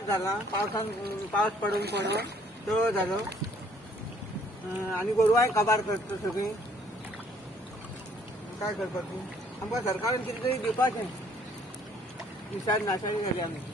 झाला पाऊस पडून तो झालो आणि गोरवाय काबार करतो सगळी काय करतात तू आमकां सरकारान कितें तरी दिवपाचें दिसाड नाशाडी झाली आमी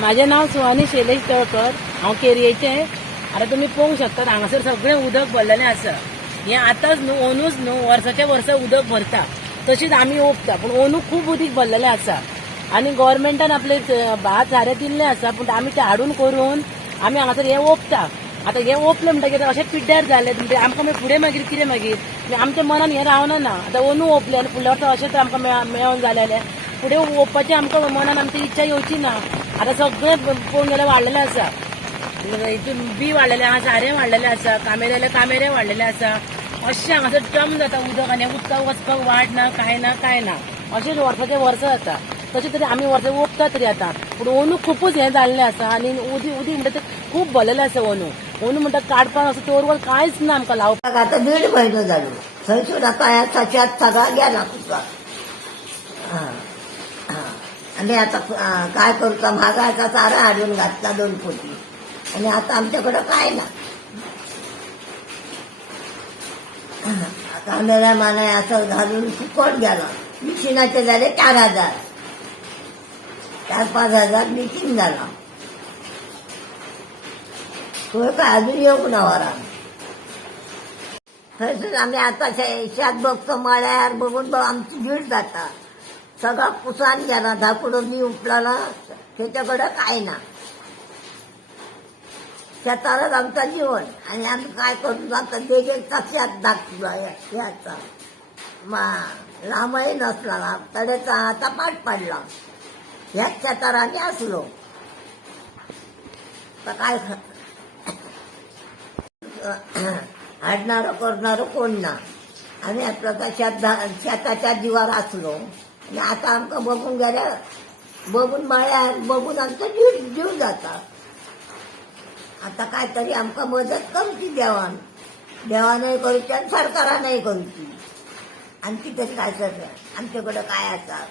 माझे नाव सुहानी शैलेश तळकर हांव केरयेचें आता तुम्ही पळोवंक शकतात हांगासर सगळें उदक भरलेलें आसा हें आतांच न्हू अंदूच न्हू वर्साच्या वर्सा उदक भरता तशीच आमी ओंपता पूण अंदू खूब उदीक भरलेलें आसा आनी गव्हर्मेंटान आपले भात सारें दिल्लें आसा पूण आमी तें हाडून करून आमी हांगासर हें ओंपता आतां हें ओंपलें म्हणटकीर अशें पिड्ड्यार जालें म्हणजे आमकां मागीर फुडें मागीर कितें मागीर आमच्या मनान हें रावना ना आतां अंदू ओंपलें आनी फुडल्या वर्सा अशें तर आमकां मेळोन जालें फुडें ओंपपाचें आमकां मनान आमची इच्छा येवची ना आता सगळें पळोवंक गेल्यार वाडलेलें आसा हितून बी वाडलेलें आसा सारें वाडलेलें आसा कामेरे वाडलेले आसा अशें हांगासर टम जाता उदक आनी उदकाक वचपाक वाट ना कांय ना अशें वर्साचें वर्स जाता तशें तरी आमी वर्सां ओंपता तरी आतां पूण अंदू खूबच हें जाल्लें आसा आनी उदीक म्हणटा तें खूब भरलेलें आसा अंदू म्हणटा काडपाक असो तोरवल कांयच ना आमकां लावपाक आता 1.5 म्हयनो जालो थंयसून आतां ह्या सच्यात सगळा गेला तुका आणि आता काय करतो महागाचा चारा हाडून घातला 2 पोती आणि आता आमच्याकडे काय ना कांद्याला मानाय असं घालून फुकट गेला मिशिनाचे झाले 4,000 4-5 हजार मिशीन झाला तो काय अजून येऊ ना वरा थंयसून आम्ही आता शेत बघतो मळ्यार बघून आमची जीड जाता सगळा पुसान गेला धाकुडं बी उपलाला त्याच्याकडे काय ना शेतालाच आमचं जीवन आणि आम्ही काय करतो आता देगेचा शेत दाखला याचा लांबही नसला तडेचा आता पाठ पडला ह्याच शेतार आम्ही असलो तर काय हाडणारं करणारं कोण ना आम्ही आपलं शेताच्या जीवार असलो आणि आता आमकां बघून गेल्यार बघून मळ्यार बघून आमचो जीव जाता आता काय तरी आमकां मदत करची देवानय करची आणि सरकारानय करची आणखी तरी काय सगळं आमच्याकडे काय आसा